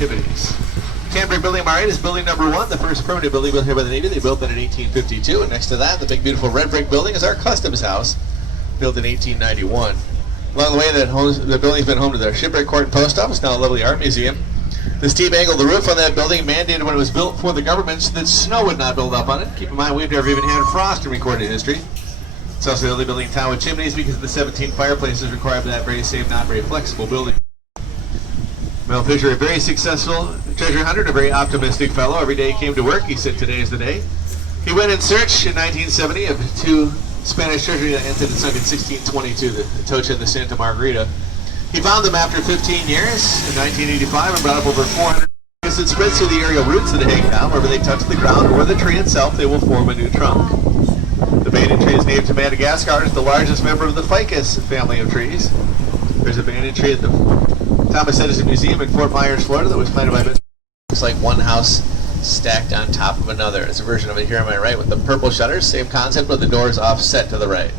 activities. Canbrick Building MR8 is building number 1, the first permanent building built here by the Navy. They built that in 1852, and next to that, the big beautiful red brick building is our customs house, built in 1891. Along the way, the building's been home to the shipwreck court and post office, now a lovely art museum. The steep angle of the roof on that building mandated when it was built for the government so that snow would not build up on it. Keep in mind, we've never even had frost in recorded history. It's also the only building in town with chimneys because of the 17 fireplaces required by that very safe, not very flexible building. Mel Fisher, a very successful treasure hunter, a very optimistic fellow. Every day he came to work, he said today is the day. He went in search in 1970 of 2 Spanish treasure that entered and sunk in 1622, the Atocha and the Santa Margarita. He found them after 15 years in 1985 and brought up over 400. As it spreads through the aerial roots that hang down, wherever they touch the ground or the tree itself, they will form a new trunk. The banyan tree is named to Madagascar. It's the largest member of the ficus family of trees. There's a banyan tree at the Thomas Edison Museum in Fort Myers, Florida that was planted by Mr. Looks like one house stacked on top of another. It's a version of it here on my right with the purple shutters. Same concept, but the doors offset to the right.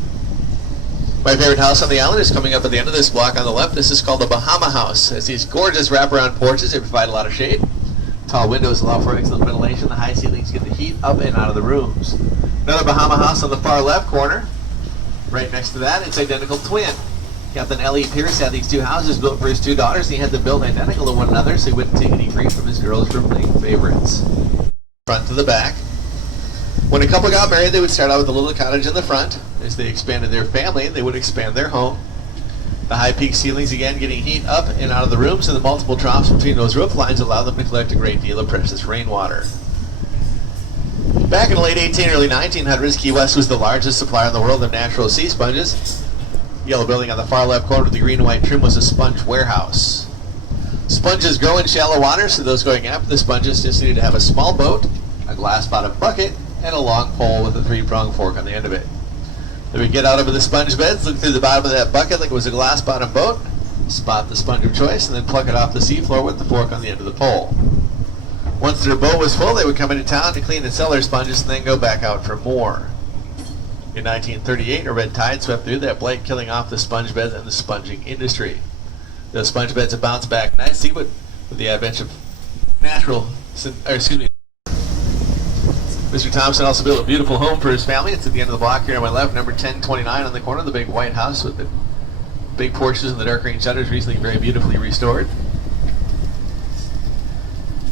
My favorite house on the island is coming up at the end of this block on the left. This is called the Bahama House. It's these gorgeous wraparound porches. They provide a lot of shade. Tall windows allow for excellent ventilation. The high ceilings get the heat up and out of the rooms. Another Bahama House on the far left corner. Right next to that, it's identical twin. Captain Elliot Pierce had these 2 houses built for his 2 daughters. He had them built identical to one another so he wouldn't take any grief from his girls for playing favorites. Front to the back. When a couple got married, they would start out with a little cottage in the front. As they expanded their family, they would expand their home. The high peak ceilings, again, getting heat up and out of the rooms, and the multiple troughs between those roof lines allow them to collect a great deal of precious rainwater. Back in the late early 1900s, Key West was the largest supplier in the world of natural sea sponges. Yellow building on the far left corner with the green and white trim was a sponge warehouse. Sponges grow in shallow water, so those going after the sponges just needed to have a small boat, a glass-bottomed bucket, and a long pole with a 3-pronged fork on the end of it. They would get out over the sponge beds, look through the bottom of that bucket like it was a glass-bottomed boat, spot the sponge of choice, and then pluck it off the seafloor with the fork on the end of the pole. Once their boat was full, they would come into town to clean and sell their sponges and then go back out for more. In 1938, a red tide swept through that blight, killing off the sponge beds and the sponging industry. Those sponge beds have bounced back nicely, but with the advent of Mr. Thompson also built a beautiful home for his family. It's at the end of the block here on my left, number 1029 on the corner, the big white house with the big porches and the dark green shutters, recently very beautifully restored.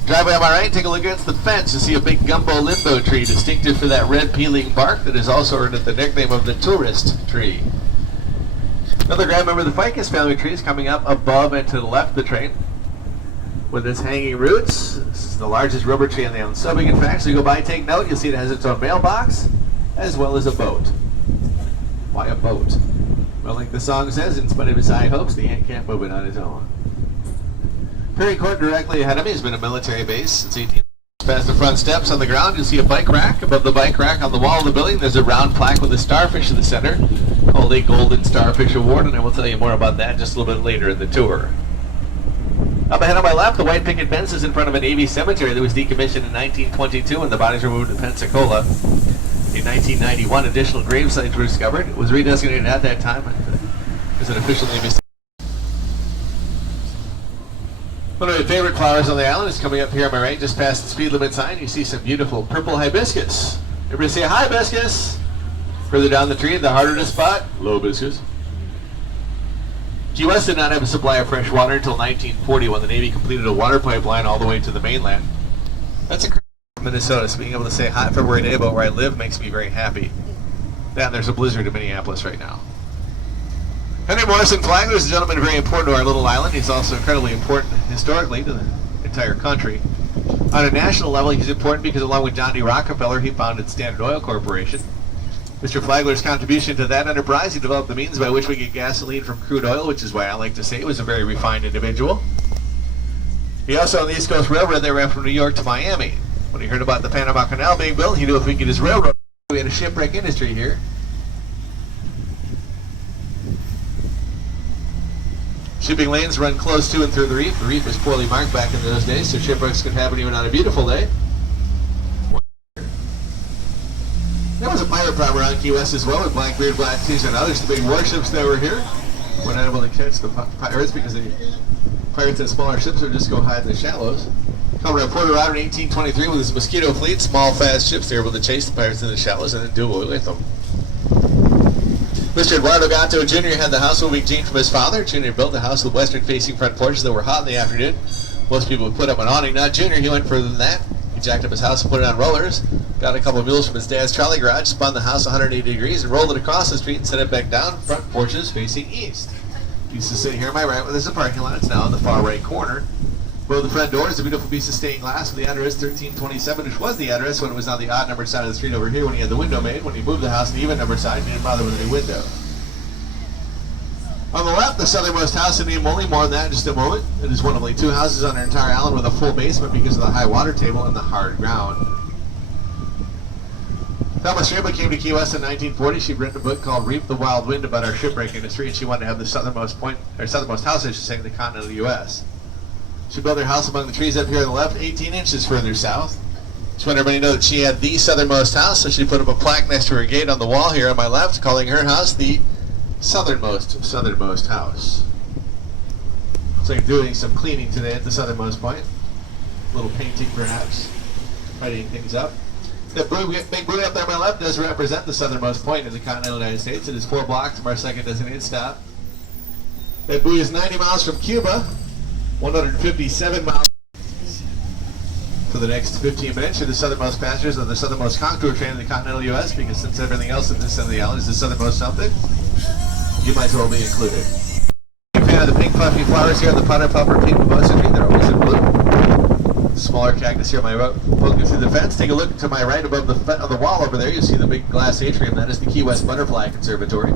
Driveway on my right, take a look against the fence to see a big gumbo limbo tree, distinctive for that red peeling bark that has also earned it the nickname of the tourist tree. Another grand member of the ficus family tree is coming up above and to the left of the train with its hanging roots. This is the largest rubber tree on the island. So big, in fact, so you go by, take note, you'll see it has its own mailbox as well as a boat. Why a boat? Well, like the song says, in spite of his high hopes, the ant can't move it on his own. Perry Court directly ahead of me has been a military base since 18. Past the front steps on the ground, you'll see a bike rack. Above the bike rack on the wall of the building, there's a round plaque with a starfish in the center called a Golden Starfish Award, and I will tell you more about that just a little bit later in the tour. Up ahead on my left, the white picket fence is in front of a Navy cemetery that was decommissioned in 1922 and the bodies were moved to Pensacola. In 1991, additional grave sites were discovered. It was redesignated at that time as an official Navy cemetery. One of my favorite flowers on the island is coming up here on my right, just past the speed limit sign. You see some beautiful purple hibiscus. Everybody say hi, hibiscus. Further down the tree, the harder to spot, low hibiscus. Key West did not have a supply of fresh water until 1940 when the Navy completed a water pipeline all the way to the mainland. That's a Minnesota, so being able to say hot February day about where I live makes me very happy. And there's a blizzard in Minneapolis right now. Henry Morrison Flagler is a gentleman very important to our little island. He's also incredibly important historically to the entire country. On a national level, he's important because along with John D. Rockefeller, he founded Standard Oil Corporation. Mr. Flagler's contribution to that enterprise, he developed the means by which we get gasoline from crude oil, which is why I like to say he was a very refined individual. He also on the East Coast Railroad, they ran from New York to Miami. When he heard about the Panama Canal being built, he knew if we could get his railroad, we had a shipwreck industry here. Shipping lanes run close to and through the reef. The reef was poorly marked back in those days, so shipwrecks could happen even on a beautiful day. There was a pirate problem around Key West as well, with Blackbeard, Blackseas, and others, the big warships that were here. Were not able to catch the pirates because they Pirates and smaller ships would just go hide in the shallows. Coming to Port around in 1823 with his Mosquito fleet, small fast ships, they were able to chase the pirates in the shallows and then do away with them. Mr. Eduardo Gatto Jr. had the house moving gene from his father. Jr. built the house with western-facing front porches that were hot in the afternoon. Most people would put up an awning. Not Jr. He went further than that. He jacked up his house and put it on rollers. Got a couple of mules from his dad's trolley garage, spun the house 180 degrees, and rolled it across the street and set it back down. Front porches facing east. Used to sit here on my right where there's a parking lot. It's now in the far right corner. Below the front door is a beautiful piece of stained glass with the address 1327, which was the address when it was on the odd numbered side of the street over here when he had the window made. When he moved the house to the even number side, he didn't bother with any window. On the left, the southernmost house, and name only more than that in just a moment. It is one of only two houses on our entire island with a full basement because of the high water table and the hard ground. Thelma Strabo came to Key West in 1940. She'd written a book called Reap the Wild Wind about our shipwreck industry, and she wanted to have the southernmost house, I should say, in the continental U.S. She built her house among the trees up here on the left, 18 inches further south. She wanted everybody to know that she had the southernmost house, so she put up a plaque next to her gate on the wall here on my left, calling her house the southernmost house. Looks like doing some cleaning today at the southernmost point. A little painting, perhaps, tidying things up. That big buoy up there on my left does represent the southernmost point in the continental United States. It is 4 blocks from our second designated stop. That buoy is 90 miles from Cuba, 157 miles. For the next 15 minutes, you're the southernmost passengers of the southernmost contour train in the continental U.S. because since everything else at this end of the island is the southernmost something, you might as well be included. Big fan of the pink fluffy flowers here on the putter puffer pink mimosa tree. They're always in blue. Smaller cactus here on my right, poking through the fence. Take a look to my right above the wall over there. You see the big glass atrium. That is the Key West Butterfly Conservatory.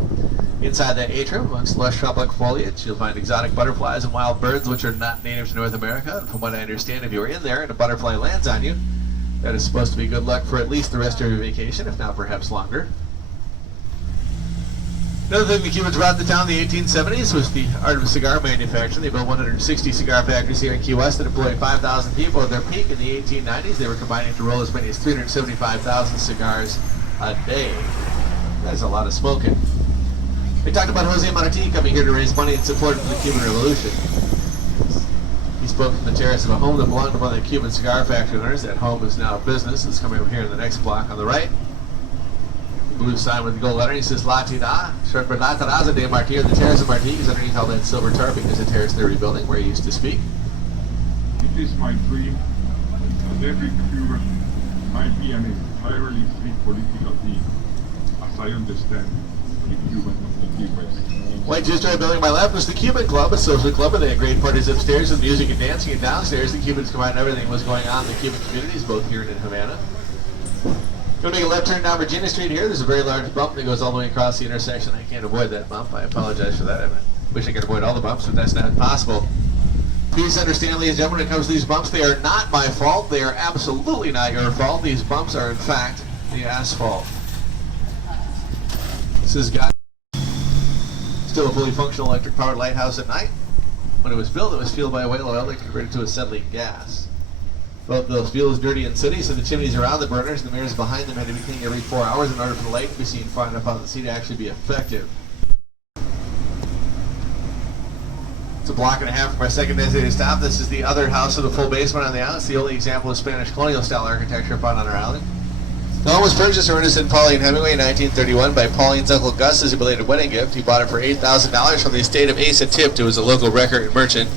Inside that atrium, amongst lush tropical foliage, you'll find exotic butterflies and wild birds which are not native to North America. And from what I understand, if you were in there and a butterfly lands on you, that is supposed to be good luck for at least the rest of your vacation, if not perhaps longer. Another thing the Cubans brought to town in the 1870s was the art of cigar manufacturing. They built 160 cigar factories here in Key West that employed 5,000 people. At their peak in the 1890s, they were combining to roll as many as 375,000 cigars a day. That's a lot of smoking. They talked about Jose Marti coming here to raise money in support of the Cuban Revolution. He spoke from the terrace of a home that belonged to one of the Cuban cigar factory owners. That home is now a business. It's coming over here in the next block on the right. Blue sign with the gold lettering. He says La Tida, short for La Terraza de Marti, or the Terrace of Marti, because underneath all that silver tarping is a terrace they're rebuilding where he used to speak. It is my dream that every Cuban might be an entirely free political being, as I understand the Cuban of the Key West. White two-story building on my left was the Cuban Club, a social club, and they had great parties upstairs with music and dancing, and downstairs the Cubans combined everything that was going on in the Cuban communities, both here and in Havana. Going to make a left turn down Virginia Street here. There's a very large bump that goes all the way across the intersection. I can't avoid that bump. I apologize for that. I wish I could avoid all the bumps, but that's not possible. Please understand, ladies and gentlemen, when it comes to these bumps, they are not my fault. They are absolutely not your fault. These bumps are, in fact, the asphalt. This is still a fully functional electric-powered lighthouse at night. When it was built, it was fueled by whale oil that converted to acetylene gas. Both those fuels dirty and sooty, so the chimneys around the burners and the mirrors behind them had to be cleaned every 4 hours in order for the light to be seen far enough out to sea to actually be effective. It's a block and a half from our second designated stop. This is the other house with a full basement on the island. It's the only example of Spanish colonial-style architecture found on our island. The home was purchased from Ernest and Pauline Hemingway in 1931 by Pauline's Uncle Gus as a belated wedding gift. He bought it for $8,000 from the estate of Asa Tipt, who was a local record merchant.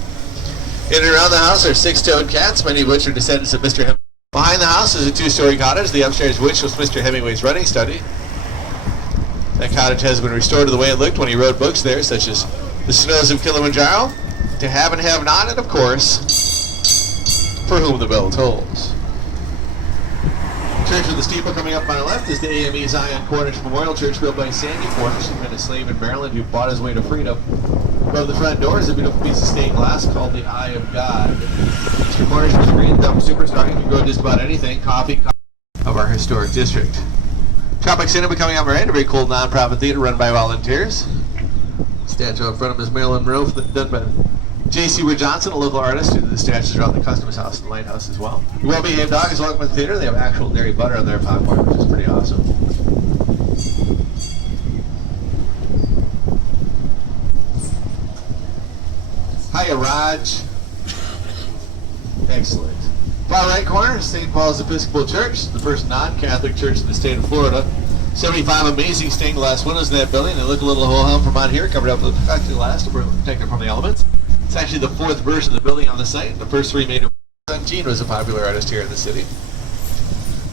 In and around the house are 6-toed cats, many of which are descendants of Mr. Hemingway. Behind the house is a 2-story cottage, the upstairs which was Mr. Hemingway's writing study. That cottage has been restored to the way it looked when he wrote books there, such as The Snows of Kilimanjaro, To Have and Have Not, and of course, For Whom the Bell Tolls. Church with the steeple coming up on the left is the AME Zion Cornish Memorial Church, built by Sandy Cornish, who'd been a slave in Maryland who bought his way to freedom. Above the front door is a beautiful piece of stained glass called the Eye of God. Mr. Cornish was a green thumb superstar. He could grow just about anything, coffee of our historic district. Tropic Cinema coming up right, a very cool non-profit theater run by volunteers. Statue in front of Ms. Marilyn Monroe, done by J.C. Wood Johnson, a local artist, who did the statues around the Customs House and the Lighthouse as well. Your well-behaved dog is welcome to the theater. They have actual dairy butter on their popcorn, which is pretty awesome. Hiya, Raj. Excellent. Far right corner, St. Paul's Episcopal Church, the first non-Catholic church in the state of Florida. 75 amazing stained glass windows in that building. They look a little ho-hum from out here, covered up with protective glass to protect it from the elements. It's actually the fourth version of the building on the site. The first three made in Gene was a popular artist here in the city.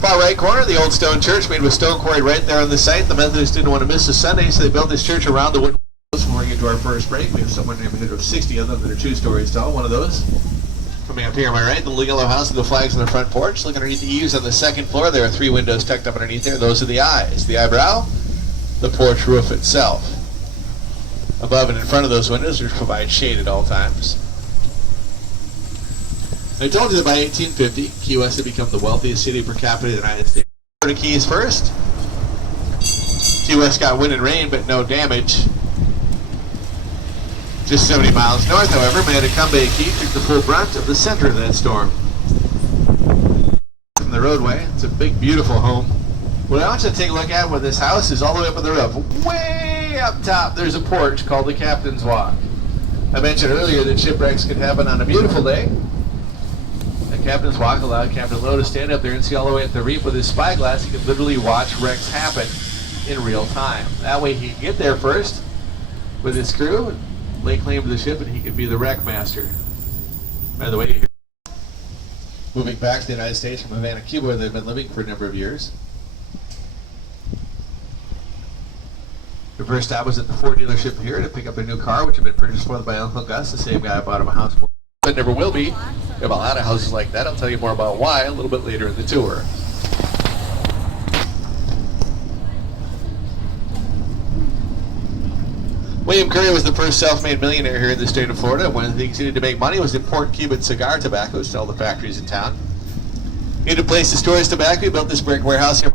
Far right corner, the old stone church made with stone quarry right there on the site. The Methodists didn't want to miss a Sunday, so they built this church around the wooden windows. When we get to our first break, we have somewhere in the neighborhood of 60 of them that are 2 stories tall. One of those. Coming up here on my right, the little yellow house with the flags on the front porch. Look underneath the eaves on the second floor. There are 3 windows tucked up underneath there. Those are the eyes. The eyebrow, the porch roof itself. Above and in front of those windows, which provide shade at all times. I told you that by 1850, Key West had become the wealthiest city per capita in the United States. Florida Keys first. Key West got wind and rain, but no damage. Just 70 miles north, however, Manacumbe Key took the full brunt of the center of that storm. From the roadway, it's a big, beautiful home. What I want you to take a look at with this house is all the way up on the roof. Way up top, there's a porch called the Captain's Walk. I mentioned earlier that shipwrecks could happen on a beautiful day. The Captain's Walk allowed Captain Lowe to stand up there and see all the way at the reef with his spyglass. He could literally watch wrecks happen in real time. That way he could get there first with his crew, lay claim to the ship, and he could be the wreck master. By the way, moving back to the United States from Havana, Cuba, where they've been living for a number of years. The first stop was at the Ford dealership here to pick up a new car, which had been purchased for them by Uncle Gus, the same guy I bought him a house for. But never will be. We have a lot of houses like that. I'll tell you more about why a little bit later in the tour. William Curry was the first self-made millionaire here in the state of Florida. One of the things he needed to make money was import Cuban cigar tobacco to sell the factories in town. He needed a place to store his tobacco. He built this brick warehouse here.